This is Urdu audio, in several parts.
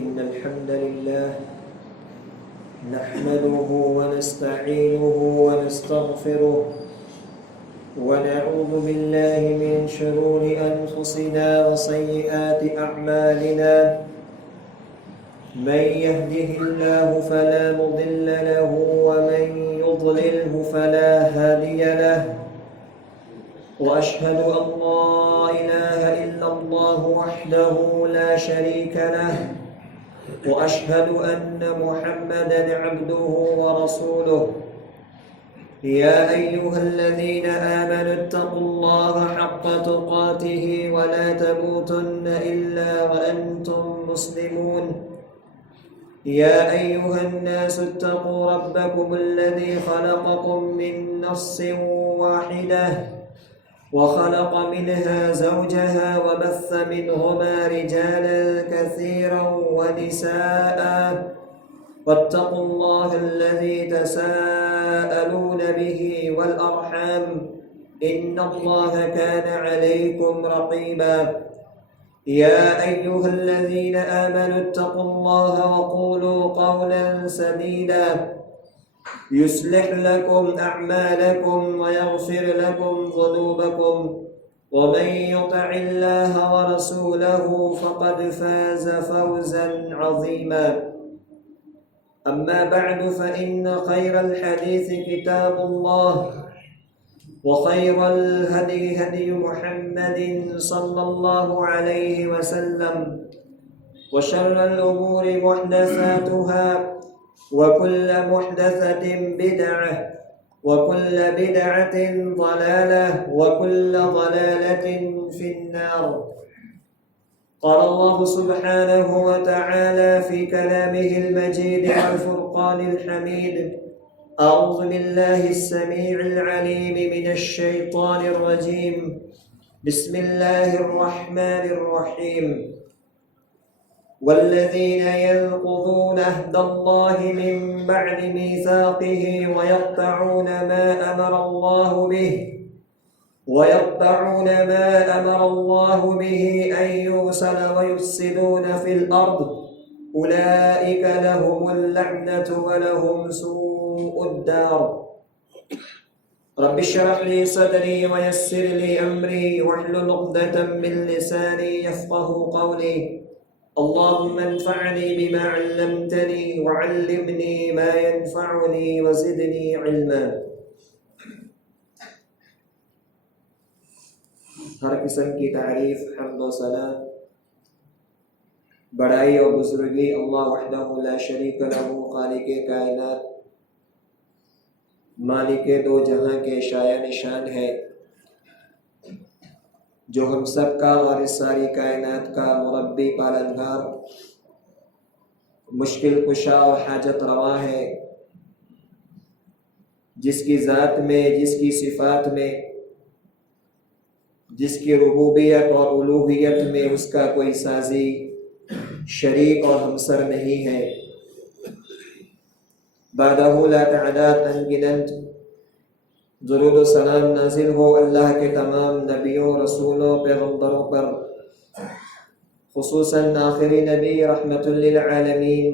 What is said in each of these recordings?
إن الحمد لله نحمده ونستعينه ونستغفره ونعوذ بالله من شرور أنفسنا وسيئات أعمالنا من يهده الله فلا مضل له ومن يضلله فلا هادي له وأشهد أن لا إله إلا الله وحده لا شريك له وأشهد أن محمدًا عبده ورسوله يا أيها الذين آمنوا اتقوا الله حق تقاته ولا تموتن إلا وأنتم مسلمون يا أيها الناس اتقوا ربكم الذي خلقكم من نفس واحدة وخلق منها زوجها وبث منهما رجالا كثيرا ونساء واتقوا الله الذي تساءلون به والأرحام إن الله كان عليكم رقيبا يا أيها الذين آمنوا اتقوا الله وقولوا قولا سديدا يصلح لكم أعمالكم ويغفر لكم ذنوبكم ومن يطع الله ورسوله فقد فاز فوزا عظيما أما بعد فإن خير الحديث كتاب الله وخير الهدي هدي محمد صلى الله عليه وسلم وشر الأمور محدثاتها وكل محدثة بدعة وكل بدعة ضلالة وكل ضلالة في النار. قال الله سبحانه وتعالى في كلامه المجيد والفرقان الحميد: أعوذ بالله السميع العليم من الشيطان الرجيم. بسم الله الرحمن الرحيم. والذين ينقضون عهد الله من بعد ميثاقه ويقطعون ما أمر الله به أن يوصل ويفسدون في الأرض أولئك لهم اللعنة ولهم سوء الدار. رب اشرح لي صدري ويسر لي أمري واحلل عقدة من لساني يفقه قولي. اللهم انفعني بما علمتني وعلمني ما ينفعني وزدني علما. ہر قسم کی تعریف، حمد و ثنا، بڑائی اور بزرگی اللہ وحدہ لا شریک لہ، خالق کائنات، مالک دو جہاں کے شایع نشان ہے، جو ہم سب کا اور اس ساری کائنات کا مربی، پالنہار، مشکل کشا اور حاجت روا ہے، جس کی ذات میں، جس کی صفات میں، جس کی ربوبیت اور الوہیت میں اس کا کوئی سازی، شریک اور ہمسر نہیں ہے۔ بعدہ لا تعداد انگنت درود و سلام نازل ہو اللہ کے تمام نبیوں، رسولوں، پیغمبروں پر، خصوصاً آخری نبی رحمت للعالمین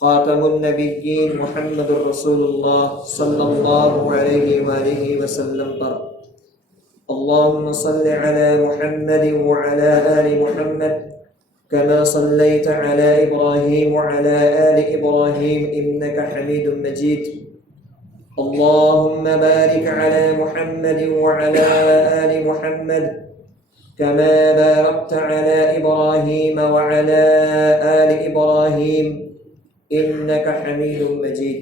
خاتم النبیین محمد الرسول اللہ صلی اللہ علیہ وآلہ وسلم پر۔ اللهم صل على محمد وعلى آل محمد كما صليت على إبراهيم وعلى آل إبراهيم إنك حميد مجيد. اللهم بارك على محمد وعلى آل محمد كما باركت على إبراهيم وعلى آل إبراهيم إنك حميد مجيد.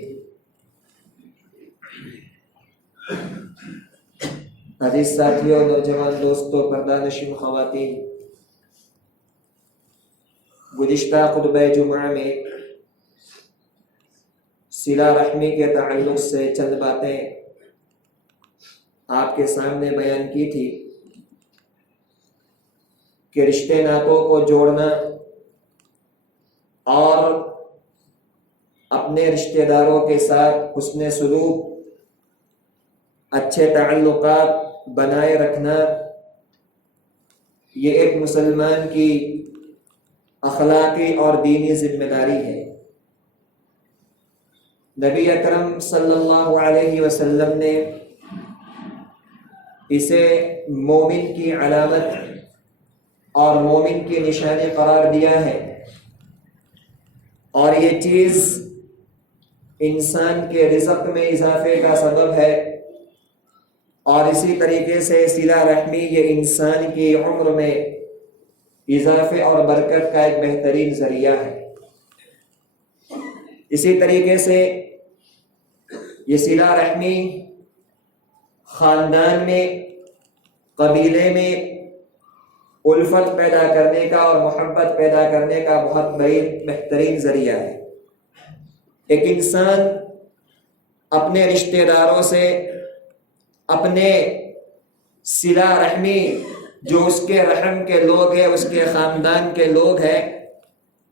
عزیز ساتھیوں، نوجوان دوستوں، پردہ-نشین خواتین، گزشتہ خطبہ جمعہ میں صلہ رحمی کے تعلق سے چند باتیں آپ کے سامنے بیان کی تھی کہ رشتے ناتوں کو جوڑنا اور اپنے رشتہ داروں کے ساتھ حسن سلوک، اچھے تعلقات بنائے رکھنا، یہ ایک مسلمان کی اخلاقی اور دینی ذمہ داری ہے۔ نبی اکرم صلی اللہ علیہ وسلم نے اسے مومن کی علامت اور مومن کی نشانی قرار دیا ہے، اور یہ چیز انسان کے رزق میں اضافے کا سبب ہے، اور اسی طریقے سے صلہ رحمی یہ انسان کی عمر میں اضافے اور برکت کا ایک بہترین ذریعہ ہے۔ اسی طریقے سے یہ صلہ رحمی خاندان میں، قبیلے میں الفت پیدا کرنے کا اور محبت پیدا کرنے کا بہت بہترین ذریعہ ہے۔ ایک انسان اپنے رشتہ داروں سے، اپنے صلہ رحمی جو اس کے رحم کے لوگ ہیں، اس کے خاندان کے لوگ ہیں،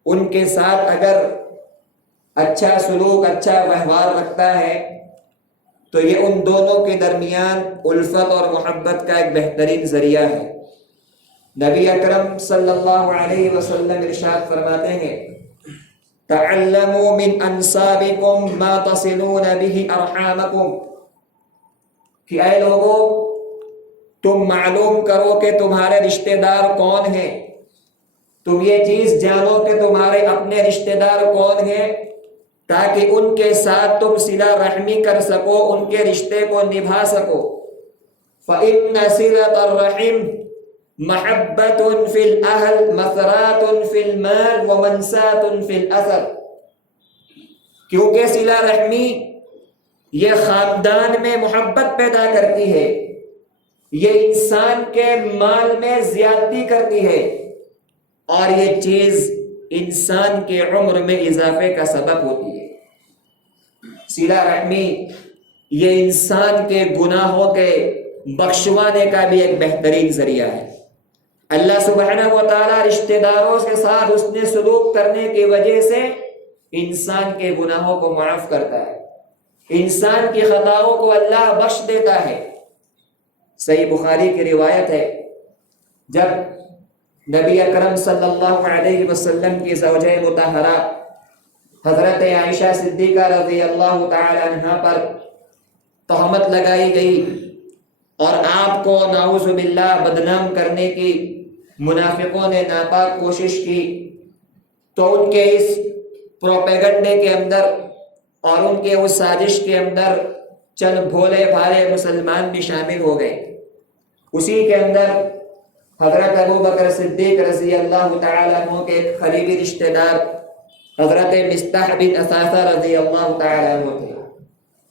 ان کے ساتھ اگر اچھا سلوک، اچھا ویوہار رکھتا ہے تو یہ ان دونوں کے درمیان الفت اور محبت کا ایک بہترین ذریعہ ہے۔ نبی اکرم صلی اللہ علیہ وسلم ارشاد فرماتے ہیں، تعلموا من انسابکم ما تصلون به ارحامکم، کہ اے لوگوں تم معلوم کرو کہ تمہارے رشتہ دار کون ہیں، تم یہ چیز جانو کہ تمہارے اپنے رشتہ دار کون ہیں، تاکہ ان کے ساتھ تم صلہ رحمی کر سکو، ان کے رشتے کو نبھا سکو۔ فَإِنَّ صِلَةَ الرَّحِمِ مَحَبَّةٌ فِي الْأَهْلِ مَثْرَاتٌ فِي الْمَالِ وَمَنْسَاتٌ فِي الْأَثَرِ، کیونکہ صلہ رحمی یہ خاندان میں محبت پیدا کرتی ہے، یہ انسان کے مال میں زیادتی کرتی ہے، اور یہ چیز انسان کے عمر میں اضافے کا سبب ہوتی ہے۔ صلہ رحمی یہ انسان کے گناہوں کے بخشوانے کا بھی ایک بہترین ذریعہ ہے۔ اللہ سبحانہ و تعالیٰ رشتہ داروں کے ساتھ اس نے سلوک کرنے کی وجہ سے انسان کے گناہوں کو معاف کرتا ہے، انسان کی خطاؤں کو اللہ بخش دیتا ہے۔ صحیح بخاری کی روایت ہے، جب نبی اکرم صلی اللہ علیہ وسلم کی زوجہ مطہرہ حضرت عائشہ صدیقہ رضی اللہ تعالی عنہا پر تہمت لگائی گئی اور آپ کو نعوذ باللہ بدنام کرنے کی منافقوں نے ناپاک کوشش کی، تو ان کے اس پروپیگنڈے کے اندر اور ان کے اس سازش کے اندر چند بھولے بھالے مسلمان بھی شامل ہو گئے۔ اسی کے اندر حضرت ابو بکر صدیق رضی اللہ تعالی عنہ کے ایک قریبی رشتہ دار حضرت مصطح بن اثاثہ رضی اللہ تعالی عنہ تھے،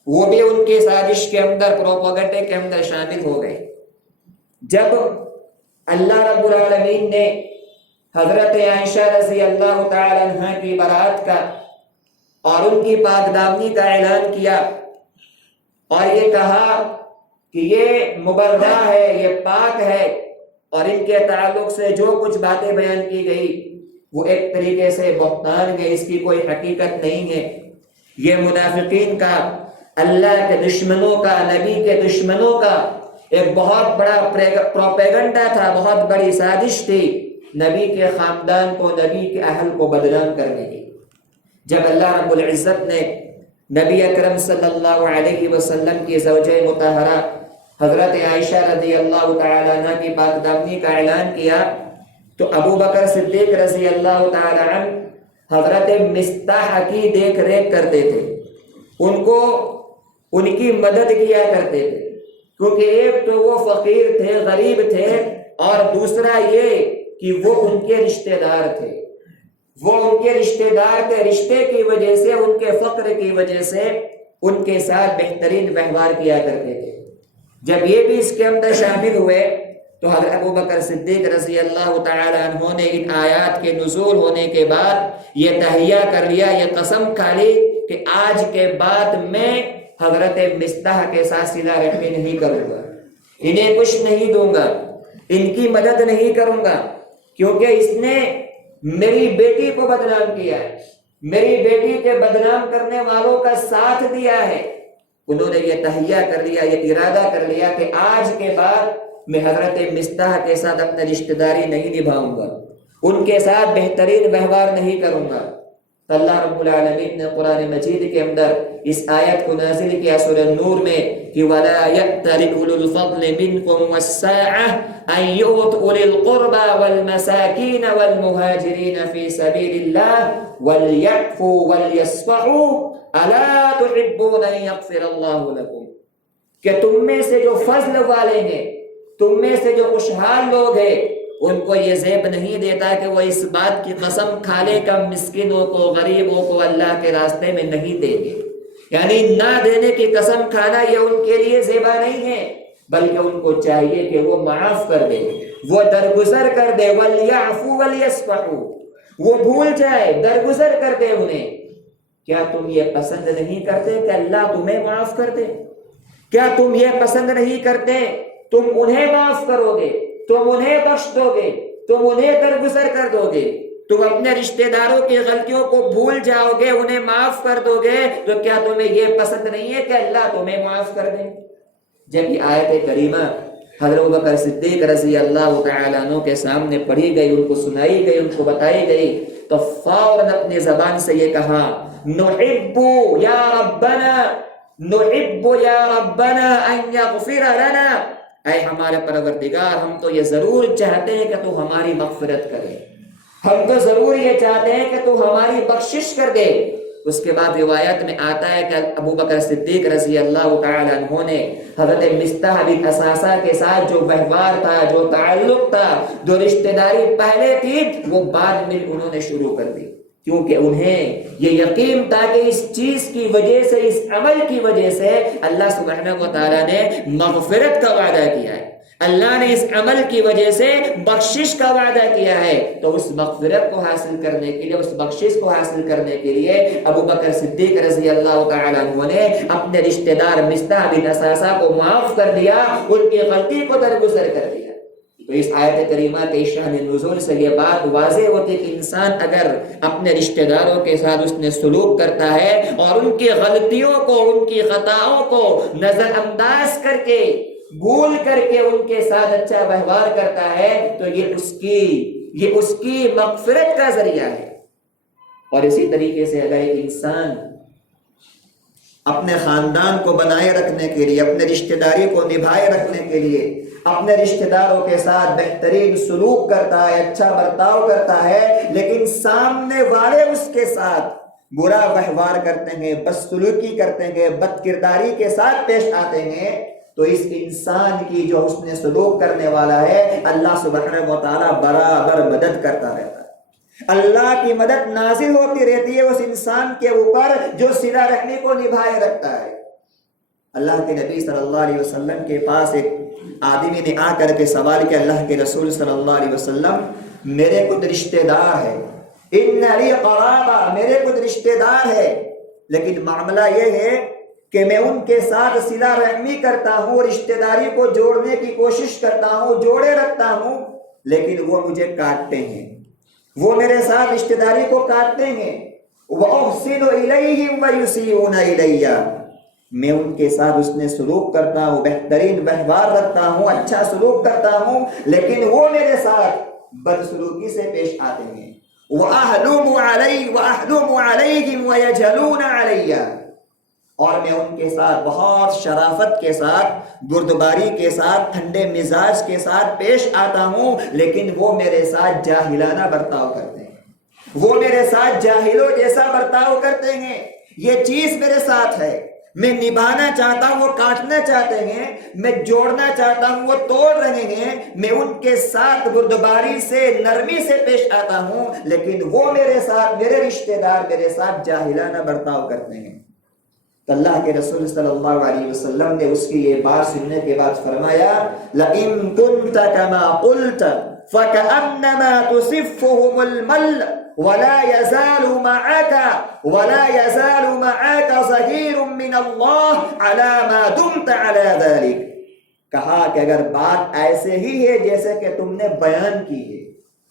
وہ بھی ان کی سازش کے اندر، پروپیگنڈے کے اندر شامل ہو گئے۔ جب اللہ رب العالمین نے حضرت عائشہ رضی اللہ تعالی عنہ کی برات کا اور ان کی پاک دامنی کا اعلان کیا اور یہ کہا کہ یہ مبرہ ہے، یہ پاک ہے، اور ان کے تعلق سے جو کچھ باتیں بیان کی گئی وہ ایک طریقے سے بہتان ہے، اس کی کوئی حقیقت نہیں ہے، یہ منافقین کا، اللہ کے دشمنوں کا، نبی کے دشمنوں کا ایک بہت بڑا پروپیگنڈا تھا، بہت بڑی سازش تھی نبی کے خاندان کو، نبی کے اہل کو بدنام کرنے کی۔ جب اللہ رب العزت نے نبی اکرم صلی اللہ علیہ وسلم کی زوجہ مطہرہ حضرت عائشہ رضی اللہ تعالی عنہ کی پاک دامنی کا اعلان کیا، تو ابو بکر صدیق رضی اللہ تعالی عنہ حضرت مصطح کی دیکھ ریکھ کرتے تھے، ان کو ان کی مدد کیا کرتے تھے، کیونکہ ایک تو وہ فقیر تھے، غریب تھے، اور دوسرا یہ کہ وہ ان کے رشتہ دار تھے، وہ ان کے رشتہ دار تھے، رشتے کی وجہ سے، ان کے فقر کی وجہ سے ان کے ساتھ بہترین ویوہار کیا کرتے تھے۔ جب یہ بھی اس کے اندر شامل ہوئے تو حضرت ابو بکر صدیق رضی اللہ تعالی عنہ نے ان آیات کے نزول ہونے کے بعد یہ تہیہ کر لیا، یہ قسم کھا لی کہ آج کے بعد میں حضرت مصطح کے ساتھ صلہ رحمی نہیں کروں گا، انہیں کچھ نہیں دوں گا، ان کی مدد نہیں کروں گا، کیونکہ اس نے میری بیٹی کو بدنام کیا ہے، میری بیٹی کے بدنام کرنے والوں کا ساتھ دیا ہے۔ انہوں نے یہ تہیہ کر لیا، یہ ارادہ کر لیا کہ آج کے بعد میں حضرت مصطح کے ساتھ اپنا رشتہ داری نہیں نبھاؤں گا، ان کے ساتھ بہترین ویوہار نہیں کروں گا۔ اللہ رب العالمین نے قرآن مجید کے اندر اس آیت کو نازل کیا سورہ نور میں کہ وَلَا يَأْتَلِ أُولُو الْفَضْلِ مِنْكُمْ وَالسَّاعَةِ أَنْ يُؤْتُوا أُولِي الْقُرْبَى وَالْمَسَاكِينَ وَالْمُهَاجِرِينَ فِي سَبِيلِ اللَّهِ وَلْيَعْفُوا وَلْيَصْفَحُوا أَلَا تُحِبُّونَ أَنْ يَغْفِرَ اللَّهُ لَكُمْ، کہ تم میں سے جو فضل والے ہیں، تم میں سے جو خوشحال لوگ ہیں، ان کو یہ زیب نہیں دیتا کہ وہ اس بات کی قسم کھا لے کہ مسکینوں کو، غریبوں کو اللہ کے راستے میں نہیں دیں گے، یعنی نہ دینے کی قسم کھانا یہ ان کے لیے زیبا نہیں ہے، بلکہ ان کو چاہیے کہ وہ معاف کر دے، وہ درگزر کر دے، وَلْيَعْفُوا وَلْيَصْفَحُوا، وہ بھول جائے، درگزر کر دے انہیں۔ کیا تم یہ پسند نہیں کرتے کہ اللہ تمہیں معاف کر دے؟ کیا تم یہ پسند نہیں کرتے تم انہیں معاف کرو گے، تم انہیں بخش دو گے، تم انہیں درگزر کر دو گے، تم اپنے رشتہ داروں کی غلطیوں کو بھول جاؤ گے، انہیں معاف کر دو گے، تو کیا تمہیں یہ پسند نہیں ہے کہ اللہ تمہیں معاف کر دے؟ جب یہ آیت کریمہ حضرت ابوبکر صدیق رضی اللہ تعالیٰ عنہ کے سامنے پڑھی گئی، ان کو سنائی گئی، ان کو بتائی گئی، تو فوراً اپنی زبان سے یہ کہا نحب یا ربنا، نحب یا ربنا ان یغفر لنا، اے ہمارے پروردگار ہم تو یہ ضرور چاہتے ہیں کہ تو ہماری مغفرت کرے، ہم تو ضرور یہ چاہتے ہیں کہ تو ہماری بخشش کر دے۔ اس کے بعد روایت میں آتا ہے کہ ابوبکر صدیق رضی اللہ تعالیٰ عنہ نے حضرت مصطح بن اثاثہ کے ساتھ جو ویوہار تھا، جو تعلق تھا، جو رشتہ داری پہلے تھی، وہ بعد میں انہوں نے شروع کر دی، کیونکہ انہیں یہ یقین تھا کہ اس چیز کی وجہ سے، اس عمل کی وجہ سے اللہ سبحانہ و تعالیٰ نے مغفرت کا وعدہ کیا ہے، اللہ نے اس عمل کی وجہ سے بخشش کا وعدہ کیا ہے۔ تو اس مغفرت کو حاصل کرنے کے لیے، اس بخشش کو حاصل کرنے کے لیے ابوبکر صدیق رضی اللہ تعالیٰ عنہ نے اپنے رشتہ دار مصطح بن اثاثہ کو معاف کر دیا، ان کی غلطی کو درگزر کر دیا۔ تو اس آیت کریمہ کے شان نزول سے یہ بات واضح ہوتی ہے کہ انسان اگر اپنے رشتہ داروں کے ساتھ اس نے سلوک کرتا ہے اور ان کی غلطیوں کو، ان کی خطاؤں کو نظر انداز کر کے، بھول کر کے ان کے ساتھ اچھا ویوہار کرتا ہے، تو یہ اس کی مغفرت کا ذریعہ ہے۔ اور اسی طریقے سے اگر ایک انسان اپنے خاندان کو بنائے رکھنے کے لیے، اپنے رشتہ داری کو نبھائے رکھنے کے لیے اپنے رشتہ داروں کے ساتھ بہترین سلوک کرتا ہے، اچھا برتاؤ کرتا ہے، لیکن سامنے والے اس کے ساتھ برا ویوہار کرتے ہیں، بدسلوکی کرتے ہیں، بد کرداری کے ساتھ پیش آتے ہیں، تو اس انسان کی جو حسن سلوک کرنے والا ہے، اللہ سبحانہ و تعالیٰ برابر مدد کرتا رہتا ہے، اللہ کی مدد نازل ہوتی رہتی ہے اس انسان کے اوپر جو صلہ رحمی کو نبھائے رکھتا ہے۔ اللہ کے نبی صلی اللہ علیہ وسلم کے پاس ایک آدمی نے آ کر کے سوال کیا، اللہ کے رسول صلی اللہ علیہ وسلم میرے کچھ رشتہ دار ہے، ان لی قرابہ، میرے کچھ رشتہ دار ہے، لیکن معاملہ یہ ہے کہ میں ان کے ساتھ صلہ رحمی کرتا ہوں، رشتہ داری کو جوڑنے کی کوشش کرتا ہوں، جوڑے رکھتا ہوں، لیکن وہ مجھے کاٹتے ہیں، وہ میرے ساتھ رشتہ داری کو کاٹتے ہیں۔ وَأُحْسِنُ إِلَيْهِمْ وَيُسِيئُونَ إِلَيَّ، میں ان کے ساتھ اس نے سلوک کرتا ہوں، بہترین ویوہار رکھتا ہوں، اچھا سلوک کرتا ہوں، لیکن وہ میرے ساتھ بدسلوکی سے پیش آتے ہیں۔ وَأَحْلُمُ عَلَيْهِمْ وَيَجْهَلُونَ عَلَيَّ، اور میں ان کے ساتھ بہت شرافت کے ساتھ، بردباری کے ساتھ، ٹھنڈے مزاج کے ساتھ پیش آتا ہوں، لیکن وہ میرے ساتھ جاہلانہ برتاؤ کرتے ہیں، وہ میرے ساتھ جاہلوں جیسا برتاؤ کرتے ہیں۔ یہ چیز میرے ساتھ ہے، میں نبھانا چاہتا ہوں، وہ کاٹنا چاہتے ہیں، میں جوڑنا چاہتا ہوں، وہ توڑ رہے ہیں، میں ان کے ساتھ بردباری سے، نرمی سے پیش آتا ہوں، لیکن وہ میرے ساتھ، میرے رشتہ دار میرے ساتھ جاہلانہ برتاؤ کرتے ہیں۔ تو اللہ کے رسول صلی اللہ علیہ وسلم نے اس کی یہ بات سننے کے بعد فرمایا لَإِن كُنْتَ كَمَا قُلْتَ فَكَأَنَّمَا تُصِفُّهُمُ الْمَلَّ وَلَا يَزَالُ مَعَكَ ظَهِيرٌ مِّنَ اللَّهِ عَلَى مَا دُمْتَ عَلَى ذَلِكَ، کہا کہ اگر بات ایسے ہی ہے جیسے کہ تم نے بیان کی ہے،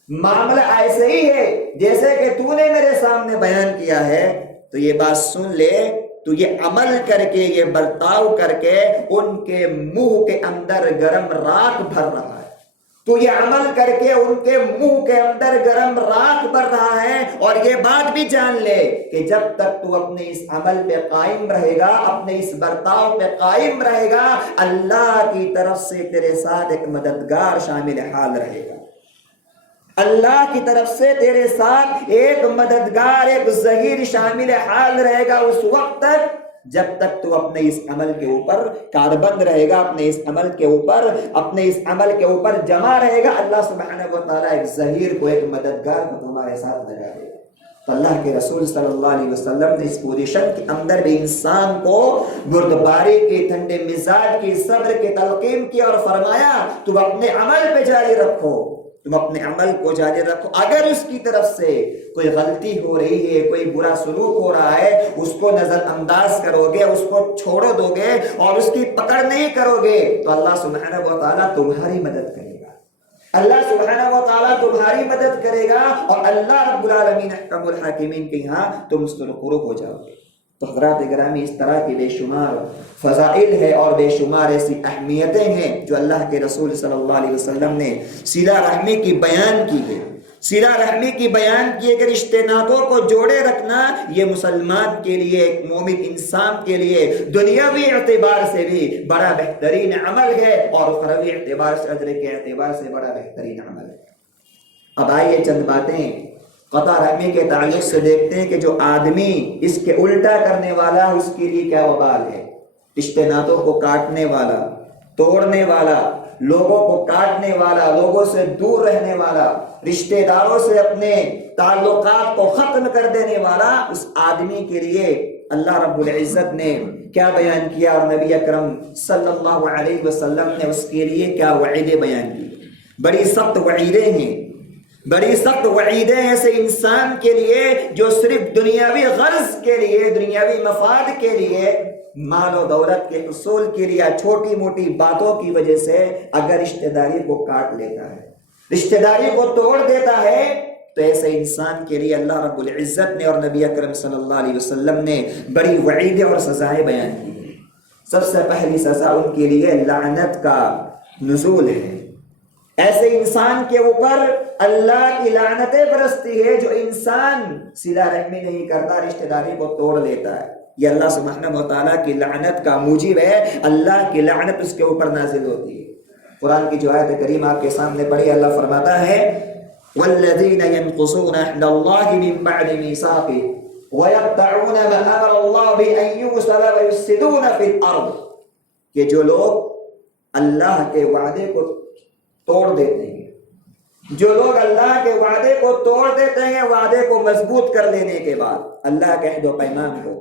معاملہ ایسے ہی ہے جیسے کہ تو نے میرے سامنے بیان کیا ہے، تو یہ بات سن لے، تو یہ عمل کر کے، یہ برتاؤ کر کے ان کے منہ کے اندر گرم راکھ بھر رہا ہے، تو یہ عمل کر کے ان کے منہ کے اندر گرم راکھ بڑھ رہا ہے، اور یہ بات بھی جان لے کہ جب تک تو اپنے اس عمل پہ قائم رہے گا، اپنے اس برتاؤ پہ قائم رہے گا، اللہ کی طرف سے تیرے ساتھ ایک مددگار شامل حال رہے گا، اللہ کی طرف سے تیرے ساتھ ایک مددگار، ایک ظہیر شامل حال رہے گا اس وقت تک جب تک تو اپنے اس عمل کے اوپر کاربند رہے گا، اپنے اس عمل کے اوپر جمع رہے گا، اللہ سبحانہ و تعالیٰ ایک ظہیر کو، ایک مددگار کو تمہارے ساتھ لگا دے گا۔ تو اللہ کے رسول صلی اللہ علیہ وسلم نے اس پوزیشن کے اندر بھی انسان کو بردباری کی، ٹھنڈے مزاج کی، صبر کی تلقین کی، اور فرمایا تم اپنے عمل پہ جاری رکھو، تم اپنے عمل کو جاری رکھو، اگر اس کی طرف سے کوئی غلطی ہو رہی ہے، کوئی برا سلوک ہو رہا ہے، اس کو نظر انداز کرو گے، اس کو چھوڑ دو گے اور اس کی پکڑ نہیں کرو گے تو اللہ سبحانہ و تعالیٰ تمہاری مدد کرے گا، اللہ سبحانہ و تعالیٰ تمہاری مدد کرے گا، اور اللہ رب العالمین احکم الحاکمین کے یہاں تم سرخرو ہو جاؤ گے۔ تو حضرات گرامی، اس طرح کی بے شمار فضائل ہے اور بے شمار ایسی اہمیتیں ہیں جو اللہ کے رسول صلی اللہ علیہ وسلم نے صلہ رحمی کی بیان کی ہے، صلہ رحمی کی بیان کی ہے کہ رشتے ناتوں کو جوڑے رکھنا یہ مسلمان کے لیے، ایک مومن انسان کے لیے دنیاوی اعتبار سے بھی بڑا بہترین عمل ہے، اور اخروی اعتبار سے، اجر کے اعتبار سے بڑا بہترین عمل ہے۔ اب آئیے چند باتیں قطع رحمی کے تعلق سے دیکھتے ہیں کہ جو آدمی اس کے الٹا کرنے والا، اس کے لیے کیا وبال ہے۔ رشتے ناتوں کو کاٹنے والا، توڑنے والا، لوگوں کو کاٹنے والا، لوگوں سے دور رہنے والا، رشتے داروں سے اپنے تعلقات کو ختم کر دینے والا، اس آدمی کے لیے اللہ رب العزت نے کیا بیان کیا، اور نبی اکرم صلی اللہ علیہ وسلم نے اس کے لیے کیا وعیدیں بیان کی۔ بڑی سخت وعیدیں ہیں، بڑی سخت وعیدیں ایسے انسان کے لیے جو صرف دنیاوی غرض کے لیے، دنیاوی مفاد کے لیے، مال و دولت کے حصول کے لیے، چھوٹی موٹی باتوں کی وجہ سے اگر رشتہ داری کو کاٹ لیتا ہے، رشتہ داری کو توڑ دیتا ہے، تو ایسے انسان کے لیے اللہ رب العزت نے اور نبی اکرم صلی اللہ علیہ وسلم نے بڑی وعیدیں اور سزائیں بیان کی ہیں۔ سب سے پہلی سزا ان کے لیے لعنت کا نزول ہے۔ ایسے انسان کے اوپر اللہ کی لعنتیں برستی ہے جو انسان صلہ رحمی نہیں کرتا، رشتہ داری کو توڑ لیتا ہے۔ یہ اللہ سبحانہ و تعالیٰ کی لعنت کا موجب ہے، اللہ کی لعنت اس کے اوپر نازل ہوتی ہے۔ قرآن کی جو آیت کریم آپ کے سامنے پڑھی، اللہ فرماتا ہے وَالَّذِينَ يَنقُصُونَ عَهْدَ اللَّهِ مِن بَعْدِ مِيثَاقِهِ وَيَقْطَعُونَ مَا أَمَرَ اللَّهُ بِهِ أَن يُوصَلَ وَيُفْسِدُونَ فِي الْأَرْضِ، کہ جو لوگ اللہ کے وعدے کو توڑ دیتے ہیں، جو لوگ اللہ کے وعدے کو توڑ دیتے ہیں، وعدے کو مضبوط کر لینے کے بعد، اللہ کے عہد و پیمان کو،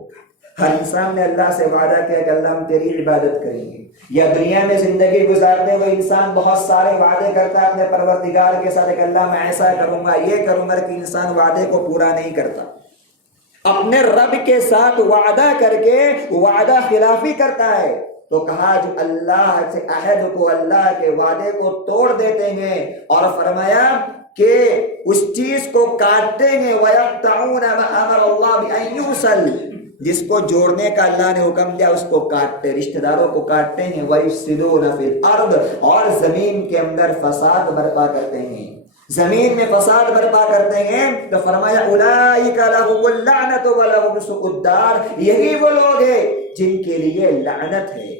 ہر انسان نے اللہ سے وعدہ کیا کہ اللہ ہم تیری عبادت کریں گے، یا دنیا میں زندگی گزارتے ہوئے انسان بہت سارے وعدے کرتا ہے اپنے پروردگار کے ساتھ کہ اللہ میں ایسا کروں گا، یہ کروں گا، کہ انسان وعدے کو پورا نہیں کرتا، اپنے رب کے ساتھ وعدہ کر کے وعدہ خلافی کرتا ہے۔ تو کہا جو اللہ سے عہد کو، اللہ کے وعدے کو توڑ دیتے ہیں، اور فرمایا کہ اس چیز کو کاٹتے ہیں، وَيَقْطَعُونَ مَا أَمَرَ اللَّهُ بِأَن يُوصَلَ، جس کو جوڑنے کا اللہ نے حکم دیا اس کو کاٹتے، رشتہ داروں کو کاٹتے ہیں، وَيُفْسِدُونَ فِي الْأَرْضِ، اور زمین کے اندر فساد برپا کرتے ہیں، زمین میں فساد برپا کرتے ہیں۔ تو فرمایا اولئک لہم اللعنۃ ولہم سوء الدار، یہی وہ لوگ ہیں جن کے لیے لعنت ہے،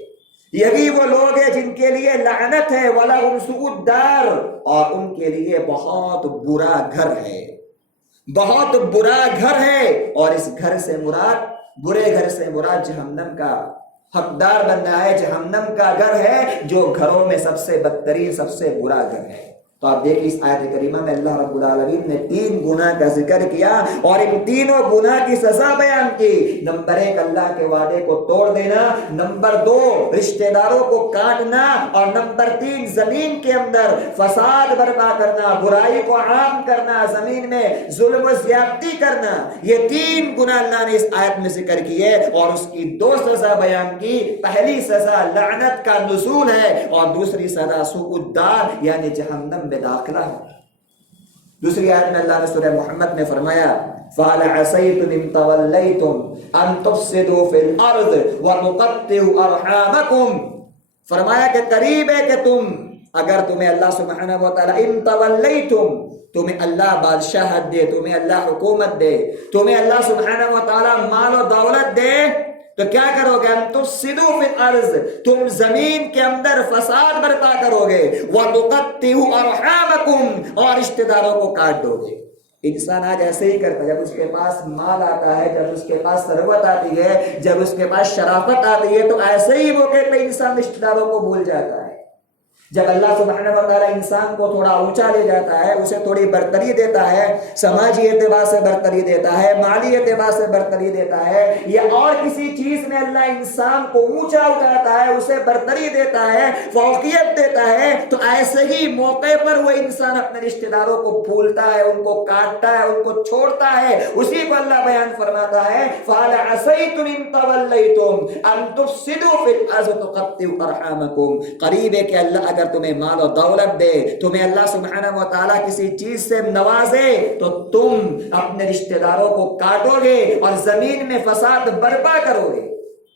یہی وہ لوگ ہیں جن کے لیے لعنت ہے، ولہم سوء الدار، اور ان کے لیے بہت برا گھر ہے، بہت برا گھر ہے، اور اس گھر سے مراد، برے گھر سے مراد جہنم کا حقدار بننا ہے، جہنم کا گھر ہے جو گھروں میں سب سے بدترین، سب سے برا گھر ہے۔ تو آپ دیکھیں اس آیت کریمہ میں اللہ رب العالمین نے 3 گناہ کا ذکر کیا اور ان تینوں گناہ کی سزا بیان کی۔ نمبر 1 اللہ کے وعدے کو توڑ دینا، نمبر 2 رشتہ داروں کو کاٹنا، اور نمبر 3 زمین کے اندر فساد برپا کرنا، برائی کو عام کرنا، زمین میں ظلم و زیادتی کرنا۔ یہ 3 گناہ اللہ نے اس آیت میں ذکر کیے اور اس کی 2 سزا بیان کی۔ پہلی سزا لعنت کا نزول ہے اور دوسری سزا سوء الدار یعنی جہنم میں داخلہ ہے۔ دوسری آیت میں اللہ نے سورہ محمد میں فرمایا فَهَلْ عَصَيْتُمْ إِن تَوَلَّيْتُمْ أَن تُفْسِدُوا فِي الْأَرْضِ وَتُقَطِّعُوا أَرْحَامَكُمْ، فرمایا کہ قریب ہے کہ تم اگر تمہیں اللہ سبحانہ و تعالی ان تولیتم، تمہیں اللہ بادشاہت دے، تمہیں اللہ حکومت دے، تمہیں اللہ سبحانہ و تعالی مال و دولت دے، تو کیا کرو گے؟ ان تفسدوا فی الارض، تم زمین کے اندر فساد برپا کرو گے، وتقطعوا ارحامکم، اور رشتہ داروں کو کاٹ دو گے۔ انسان آج ایسے ہی کرتا ہے، جب اس کے پاس مال آتا ہے، جب اس کے پاس ثروت آتی ہے، جب اس کے پاس شرافت آتی ہے، تو ایسے ہی موقع پہ انسان رشتہ داروں کو بھول جاتا ہے۔ جب اللہ سبحانہ و تعالیٰ انسان کو تھوڑا اونچا لے جاتا ہے، اسے تھوڑی برتری دیتا ہے، سماجی اعتبار سے برتری دیتا ہے، مالی اعتبار سے برتری دیتا ہے، یا اور کسی چیز میں اللہ انسان کو اونچا اٹھاتا ہے، اسے برتری دیتا ہے، فوقیت دیتا ہے، تو ایسے ہی موقع پر وہ انسان اپنے رشتہ داروں کو بھولتا ہے، ان کو کاٹتا ہے، ان کو چھوڑتا ہے۔ اسی کو اللہ بیان فرماتا ہے فَهَلْ عَسَيْتُمْ إِن تَوَلَّيْتُمْ أَن تُفْسِدُوا فِي الْأَرْضِ وَتُقَطِّعُوا أَرْحَامَكُمْ۔ قریب ہے کہ اللہ اگر تمہیں مال و دولت دے، تمہیں اللہ سبحانہ و تعالیٰ کسی چیز سے نوازے، تو تم اپنے رشتہ داروں کو کاٹو گے اور زمین میں فساد برپا کرو گے۔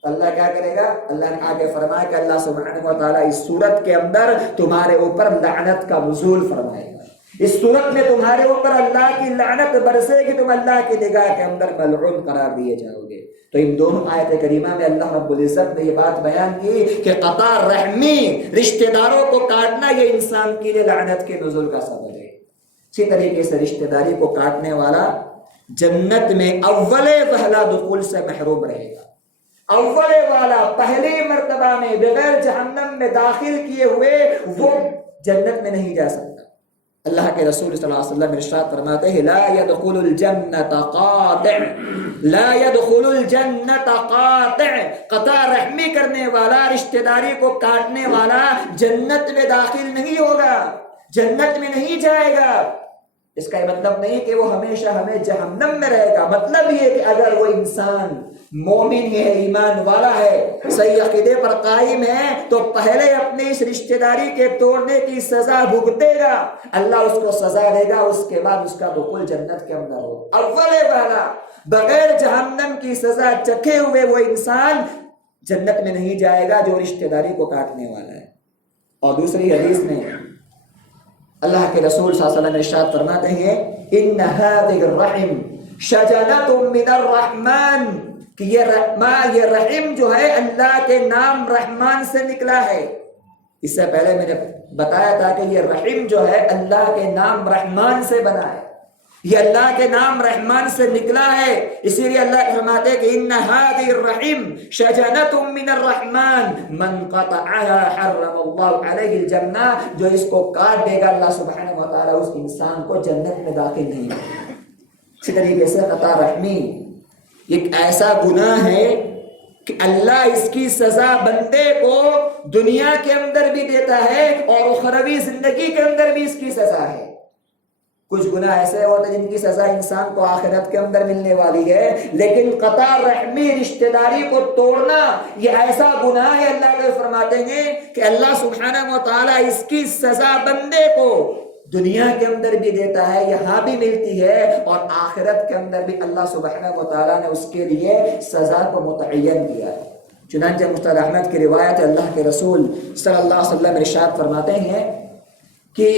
اللہ کیا کرے گا؟ اللہ نے آگے فرمایا کہ اللہ سبحانہ و تعالیٰ اس صورت کے اندر تمہارے اوپر لعنت کا نزول فرمائے گا۔ اس صورت میں تمہارے اوپر اللہ کی لعنت برسے گی، تم اللہ کی نگاہ کے اندر ملعون قرار دیے جاؤ گے۔ تو ان دونوں آیت کریمہ میں اللہ رب العزت نے یہ بات بیان کی کہ قطع رحمی، رشتہ داروں کو کاٹنا، یہ انسان کے لیے لعنت کے نزول کا سبب ہے۔ اسی طریقے سے رشتہ داری کو کاٹنے والا جنت میں اول پہلا دخول سے محروم رہے گا۔ اول والا پہلی مرتبہ میں بغیر جہنم میں داخل کیے ہوئے وہ جنت میں نہیں جا سکتا۔ اللہ کے رسول صلی اللہ علیہ وسلم ارشاد فرماتے ہیں لا يدخل الجنت قاطع، لا يدخل الجنت قاطع، قطع رحمی کرنے والا، رشتہ داری کو کاٹنے والا جنت میں داخل نہیں ہوگا، جنت میں نہیں جائے گا۔ اس کا یہ مطلب نہیں کہ وہ ہمیشہ ہمیں جہنم میں رہے گا، مطلب یہ کہ اگر وہ انسان مومن ہے، ایمان والا ہے، صحیح عقیدے پر قائم ہے، تو پہلے اپنی اس رشتہ داری کے توڑنے کی سزا بھگتے گا، اللہ اس کو سزا دے گا، اس کے بعد اس کا دخول جنت کے اندر ہو۔ اول والا بغیر جہنم کی سزا چکھے ہوئے وہ انسان جنت میں نہیں جائے گا جو رشتہ داری کو کاٹنے والا ہے۔ اور دوسری حدیث میں اللہ کے رسول صلی اللہ علیہ وسلم ارشاد فرماتے ہیں ان هذه الرحم شجنۃ من الرحمن، کہ یہ رحم جو ہے اللہ کے نام رحمان سے نکلا ہے۔ اس سے پہلے میں نے بتایا تھا کہ یہ رحم جو ہے اللہ کے نام رحمان سے بنا ہے، یہ اللہ کے نام رحمان سے نکلا ہے۔ اسی لیے اللہ فرماتے ہیں کہ ان هذه الرحم شجنۃ من الرحمن من قطعها حرم اللہ علیہ الجنہ، جو اس کو کاٹ دے گا اللہ سبحانہ و تعالیٰ اس انسان کو جنت میں داخل نہیں کرے گا۔ اسی طریقے سے قطع رحمی ایک ایسا گناہ ہے کہ اللہ اس کی سزا بندے کو دنیا کے اندر بھی دیتا ہے اور اخروی زندگی کے اندر بھی اس کی سزا ہے۔ کچھ گناہ ایسے ہوتے ہیں جن کی سزا انسان کو آخرت کے اندر ملنے والی ہے، لیکن قطع رحمی، رشتہ داری کو توڑنا، یہ ایسا گناہ ہے اللہ کے فرماتے ہیں کہ اللہ سبحانہ و تعالیٰ اس کی سزا بندے کو دنیا کے اندر بھی دیتا ہے، یہاں بھی ملتی ہے، اور آخرت کے اندر بھی اللہ سبحانہ و تعالیٰ نے اس کے لیے سزا کو متعین کیا ہے۔ چنانچہ مستد احمد کی روایت اللہ کے رسول صلی اللہ علیہ وسلم ارشاد فرماتے ہیں کہ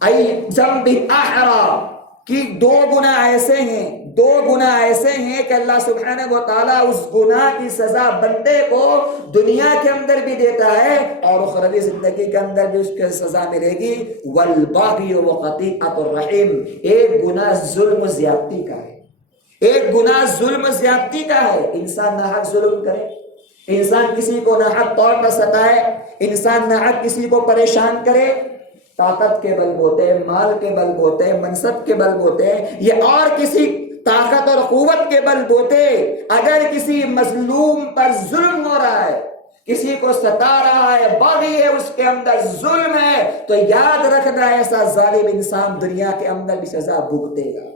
ای ذنب احرا، کہ دو گناہ ایسے ہیں کہ اللہ سبحانہ و تعالیٰ اس گناہ کی سزا بندے کو دنیا کے اندر بھی دیتا ہے اور اخروی زندگی کے اندر بھی اس کی سزا ملے گی۔ والبغی وقطیعۃ الرحم، ایک گناہ ظلم و زیادتی کا ہے، ایک گناہ ظلم و زیادتی کا ہے۔ انسان ناحق ظلم کرے، انسان کسی کو ناحق طور پر ستائے، انسان ناحق کسی کو پریشان کرے، طاقت کے بل بوتے، مال کے بل بوتے، منصب کے بل بوتے، یا اور کسی طاقت اور قوت کے بل بوتے اگر کسی مظلوم پر ظلم ہو رہا ہے، کسی کو ستا رہا ہے، باغی ہے، اس کے اندر ظلم ہے، تو یاد رکھنا ایسا ظالم انسان دنیا کے اندر بھی سزا بھگتے گا،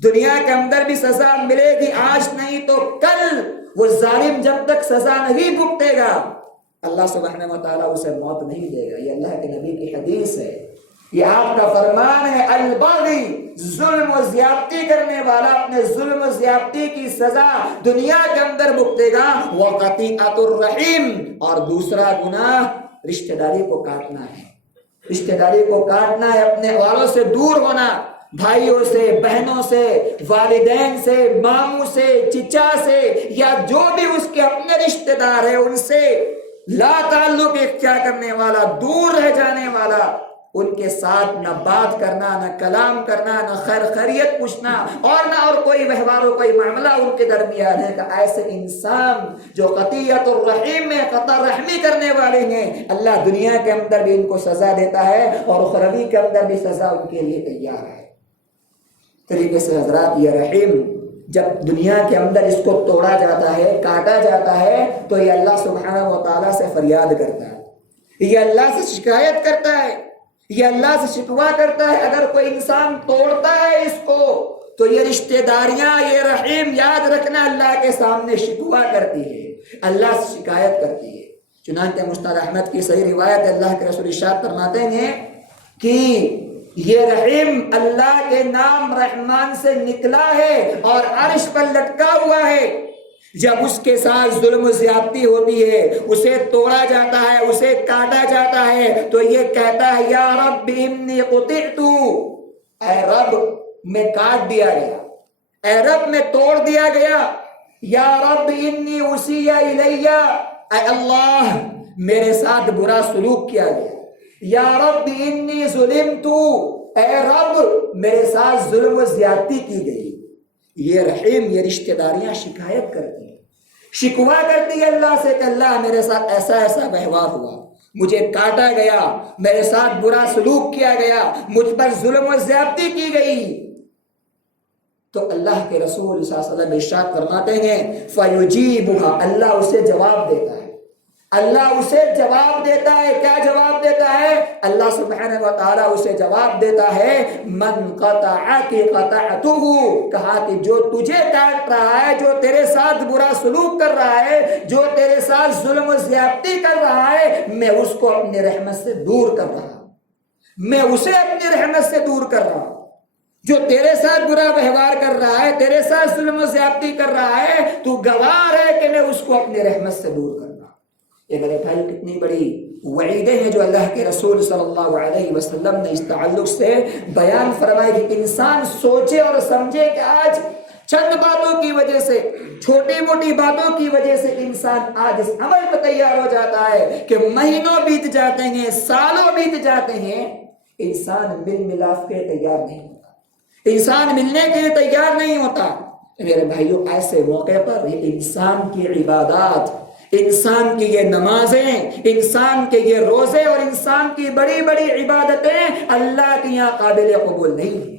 دنیا کے اندر بھی سزا ملے گی، آج نہیں تو کل۔ وہ ظالم جب تک سزا نہیں بھگتے گا اللہ سبحانہ و تعالیٰ اسے موت نہیں دے گا۔ یہ اللہ کے نبی کی حدیث ہے، یہ آپ کا فرمان ہے۔ الباغی، ظلم و زیادتی کرنے والا اپنے ظلم و زیادتی کی سزا دنیا کے اندر بھگتے گا۔ وقطیعۃ الرحیم، اور دوسرا گناہ رشتہ داری کو کاٹنا ہے، رشتہ داری کو کاٹنا ہے، اپنے والوں سے دور ہونا، بھائیوں سے، بہنوں سے، والدین سے، ماموں سے، چچا سے، یا جو بھی اس کے اپنے رشتہ دار ہیں ان سے لا تعلق اختیار کرنے والا، دور رہ جانے والا، ان کے ساتھ نہ بات کرنا، نہ کلام کرنا، نہ خیر خیریت پوچھنا، اور نہ اور کوئی ویوہار و کوئی معاملہ ان کے درمیان ہے۔ کہ ایسے انسان جو قطیعت الرحیم میں قطع رحمی کرنے والے ہیں، اللہ دنیا کے اندر بھی ان کو سزا دیتا ہے اور اخروی کے اندر بھی سزا ان کے لیے تیار ہے۔ طریقے سے حضرات، یہ رحیم جب دنیا کے اندر اس کو توڑا جاتا ہے، کاٹا جاتا ہے، تو یہ اللہ سبحانہ و تعالیٰ سے فریاد کرتا ہے، یہ اللہ سے شکایت کرتا ہے، یہ اللہ سے شکوہ کرتا ہے۔ اگر کوئی انسان توڑتا ہے اس کو تو یہ رشتہ داریاں، یہ رحیم، یاد رکھنا، اللہ کے سامنے شکوہ کرتی ہے، اللہ سے شکایت کرتی ہے۔ چنانچہ مستعد احمد کی صحیح روایت ہے، اللہ کے رسول ارشاد فرماتے ہیں کہ یہ رحیم اللہ کے نام رحمان سے نکلا ہے اور عرش پر لٹکا ہوا ہے۔ جب اس کے ساتھ ظلم و زیادتی ہوتی ہے، اسے توڑا جاتا ہے، اسے کاٹا جاتا ہے، تو یہ کہتا ہے یا رب انی قطعت، اے رب میں کاٹ دیا گیا، اے رب میں توڑ دیا گیا، یا رب انی اسی الیہ، اے اللہ میرے ساتھ برا سلوک کیا گیا، یا رب انی ظلمت، اے رب میرے ساتھ ظلم و زیادتی کی گئی۔ یہ رحیم، یہ رشتہ داریاں شکایت کرتی ہیں، شکوہ کرتی ہے اللہ سے کہ اللہ میرے ساتھ ایسا ایسا ویوہار ہوا، مجھے کاٹا گیا، میرے ساتھ برا سلوک کیا گیا، مجھ پر ظلم و زیادتی کی گئی۔ تو اللہ کے رسول صلی اللہ علیہ وسلم ارشاد فرماتے ہیں فَيُجِيبُهَا، اللہ اسے جواب دیتا ہے، اللہ اسے جواب دیتا ہے۔ کیا جواب دیتا ہے؟ اللہ سبحانہ و تعالیٰ اسے جواب دیتا ہے من قطعک قطعتہ، کہا کہ جو تجھے کاٹ رہا ہے، جو تیرے ساتھ برا سلوک کر رہا ہے، جو تیرے ساتھ ظلم و زیادتی کر رہا ہے، میں اس کو اپنی رحمت سے دور کر رہا ہوں، میں اسے اپنی رحمت سے دور کر رہا ہوں۔ جو تیرے ساتھ برا ویوہار کر رہا ہے، تیرے ساتھ ظلم و زیادتی کر رہا ہے، تو گوار ہے کہ میں اس کو اپنی رحمت سے دور کر رہا ہوں۔ یہ میرے بھائی کتنی بڑی وعیدیں ہیں جو اللہ کے رسول صلی اللہ علیہ وسلم نے اس تعلق سے بیان فرمائی کہ انسان سوچے اور سمجھے کہ آج چند باتوں کی وجہ سے، چھوٹی موٹی باتوں کی وجہ سے انسان آج اس عمل پر تیار ہو جاتا ہے کہ مہینوں بیت جاتے ہیں، سالوں بیت جاتے ہیں، انسان مل ملاف کے تیار نہیں ہوتا، انسان ملنے کے لیے تیار نہیں ہوتا۔ میرے بھائیوں، ایسے موقع پر یہ انسان کی عبادات، انسان کی یہ نمازیں، انسان کے یہ روزے اور انسان کی بڑی بڑی عبادتیں اللہ کے یہاں قابل قبول نہیں ہیں۔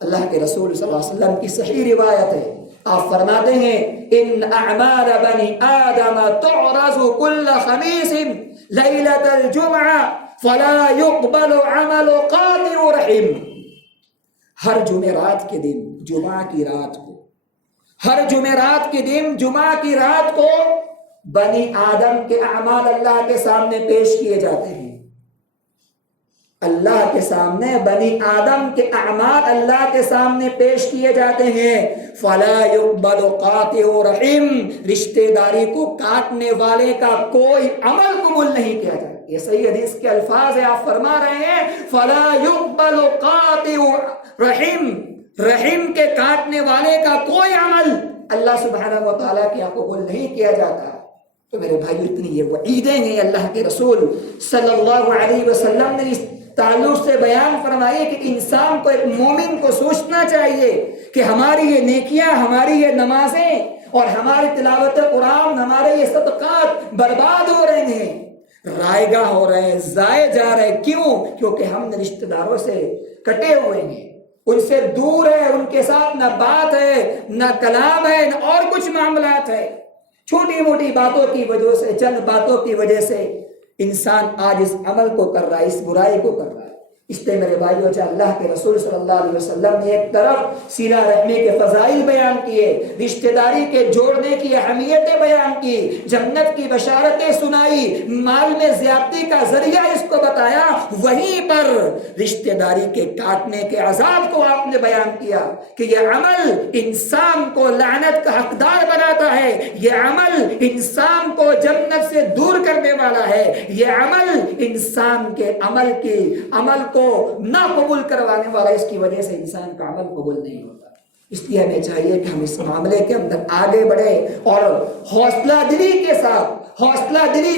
اللہ کے رسول صلی اللہ علیہ وسلم کی صحیح روایت ہے، آپ فرماتے ہیں ان اعمال بنی آدم تعرض كل خمیس لیلۃ الجمعہ فلا يقبل عمل قاطع رحم۔ ہر جمعرات کے دن، جمعہ کی رات کو، ہر جمعرات کے دن، جمعہ کی رات کو بنی آدم کے اعمال اللہ کے سامنے پیش کیے جاتے ہیں۔ اللہ کے سامنے بنی آدم کے اعمال اللہ کے سامنے پیش کیے جاتے ہیں۔ فلا يقبل قاطع رحم، رشتہ داری کو کاٹنے والے کا کوئی عمل قبول نہیں کیا جائے۔ یہ صحیح حدیث کے الفاظ ہیں، آپ فرما رہے ہیں فلا يقبل قاطع رحم، رحم کے کاٹنے والے کا کوئی عمل اللہ سبحانہ و تعالیٰ کے یہاں قبول نہیں کیا جاتا۔ تو میرے بھائی، اتنی یہ وعیدیں ہیں اللہ کے رسول صلی اللہ علیہ وسلم نے اس تعلق سے بیان فرمائی کہ انسان کو، ایک مومن کو سوچنا چاہیے کہ ہماری یہ نیکیاں، ہماری یہ نمازیں اور ہماری تلاوت قرآن، ہمارے یہ صدقات برباد ہو رہے ہیں، رائے گاہ ہو رہے ہیں، ضائع جا رہے ہیں۔ کیوں؟ کیونکہ ہم نے رشتہ داروں سے کٹے ہوئے ہیں، ان سے دور ہے، ان کے ساتھ نہ بات ہے، نہ کلام ہے، نہ اور کچھ معاملات ہے۔ چھوٹی موٹی باتوں کی وجہ سے، چند باتوں کی وجہ سے انسان آج اس عمل کو کر رہا ہے، اس برائی کو کر رہا ہے۔ اس لیے میرے بھائیو، جو اللہ کے رسول صلی اللہ علیہ وسلم نے ایک طرف صلہ رحمی کے فضائل بیان کیے، رشتہ داری کے جوڑنے کی اہمیتیں بیان کی، جنت کی بشارتیں سنائی، مال میں زیادتی کا ذریعہ اس کو بتایا، وہیں پر رشتہ داری کے کاٹنے کے عذاب کو آپ نے بیان کیا کہ یہ عمل انسان کو لعنت کا حقدار بناتا ہے، یہ عمل انسان کو جنت سے دور کرنے والا ہے، یہ عمل انسان کے عمل کو نہ قبول کروانے والا، اس کی وجہ سے انسان کا عمل قبول نہیں ہوتا۔ اس لیے ہمیں چاہیے کہ ہم اس معاملے کے اندر آگے بڑھیں اور حوصلہ دلی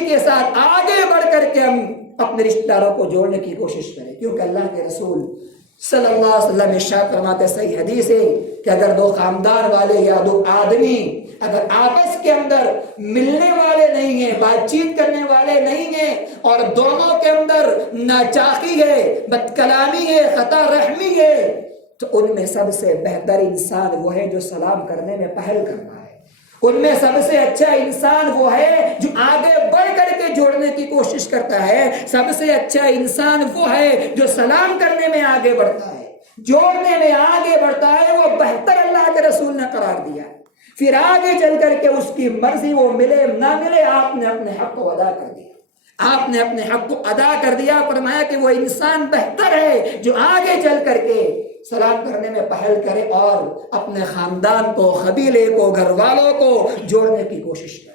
کے ساتھ آگے بڑھ کر کے ہم اپنے رشتہ داروں کو جوڑنے کی کوشش کریں، کیونکہ اللہ کے رسول صلی اللہ علیہ وسلم ارشاد فرماتے، صحیح حدیث ہے کہ اگر دو خاندان والے یا دو آدمی اگر آپس کے اندر ملنے والے نہیں ہیں، بات چیت کرنے والے نہیں ہیں، اور دونوں کے اندر ناچاقی ہے، بد کلامی ہے، خطا رحمی ہے، تو ان میں سب سے بہتر انسان وہ ہے جو سلام کرنے میں پہل کرنا ہے۔ ان میں سب سے اچھا انسان وہ ہے جو آگے بڑھ کر کے جوڑنے کی کوشش کرتا ہے۔ سب سے اچھا انسان وہ ہے جو سلام کرنے میں آگے بڑھتا ہے، جوڑنے میں آگے بڑھتا ہے، وہ بہتر اللہ کے رسول نے قرار دیا ہے۔ پھر آگے چل کر کے اس کی مرضی وہ ملے نہ ملے، آپ نے اپنے حق کو ادا کر دیا، آپ نے اپنے حق کو ادا کر دیا۔ فرمایا کہ وہ انسان بہتر ہے جو آگے چل کر کے سلام کرنے میں پہل کرے اور اپنے خاندان کو، قبیلے کو، گھر والوں کو جوڑنے کی کوشش کرے۔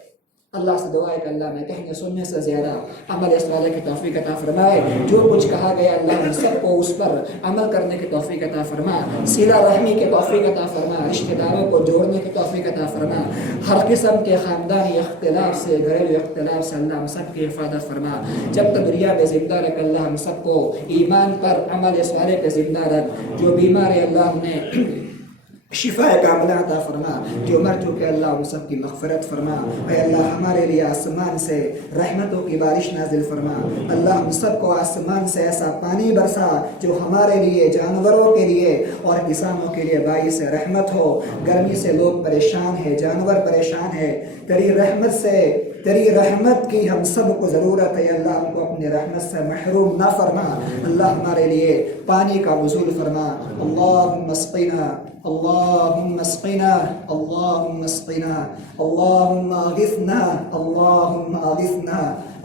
اللہ سے دعا ہے کہ اللہ میں کہنے سننے سے زیادہ عمل صالح کی توفیق عطا فرمائے۔ جو کچھ کہا گیا اللہ ہم سب کو اس پر عمل کرنے کی توفیق عطا فرما، صلہ رحمی کی توفیق عطا فرما، رشتہ داروں کو جوڑنے کی توفیق عطا فرما، ہر قسم کے خاندانی اختلاف سے، گھریلو اختلاف سے اللہ ہم سب کی حفاظت فرما۔ جب تک دنیا میں زندہ رکھ اللہ ہم سب کو ایمان پر عمل صالح پہ زندہ رکھ۔ جو بیمار ہے اللہ انہیں شفا کاملہ عطا فرما، جو مر چکے اللہ ان سب کی مغفرت فرما۔ اے اللہ ہمارے لیے آسمان سے رحمتوں کی بارش نازل فرما۔ اللہ ہم سب کو آسمان سے ایسا پانی برسا جو ہمارے لیے، جانوروں کے لیے اور کسانوں کے لیے باعث رحمت ہو۔ گرمی سے لوگ پریشان ہیں، جانور پریشان ہیں، تیری رحمت کی ہم سب کو ضرورت ہے۔ اللہ ہم کو اپنے رحمت سے محروم نہ فرما۔ اللہ ہمارے لیے پانی کا نزول فرما۔ اللہم اسقنا، اللهم اسقنا، اللهم اسقنا، اللهم اغثنا، اللهم اغثنا،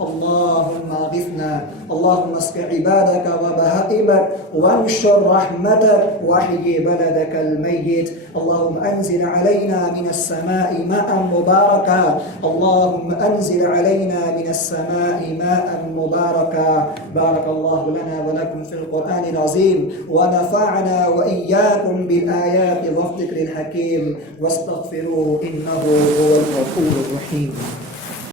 اللهم اغثنا، اللهم اسق عبادك وبهائمك وانشر رحمتك واحيي بلدك الميت، اللهم انزل علينا من السماء ماء مباركا، اللهم انزل علينا من السماء ماء مباركا۔ بارك الله لنا ولكم في القرآن العظيم، ونفعنا وإياكم بالآيات والذكر الحكيم، واستغفروه إنه هو الغفور الرحيم۔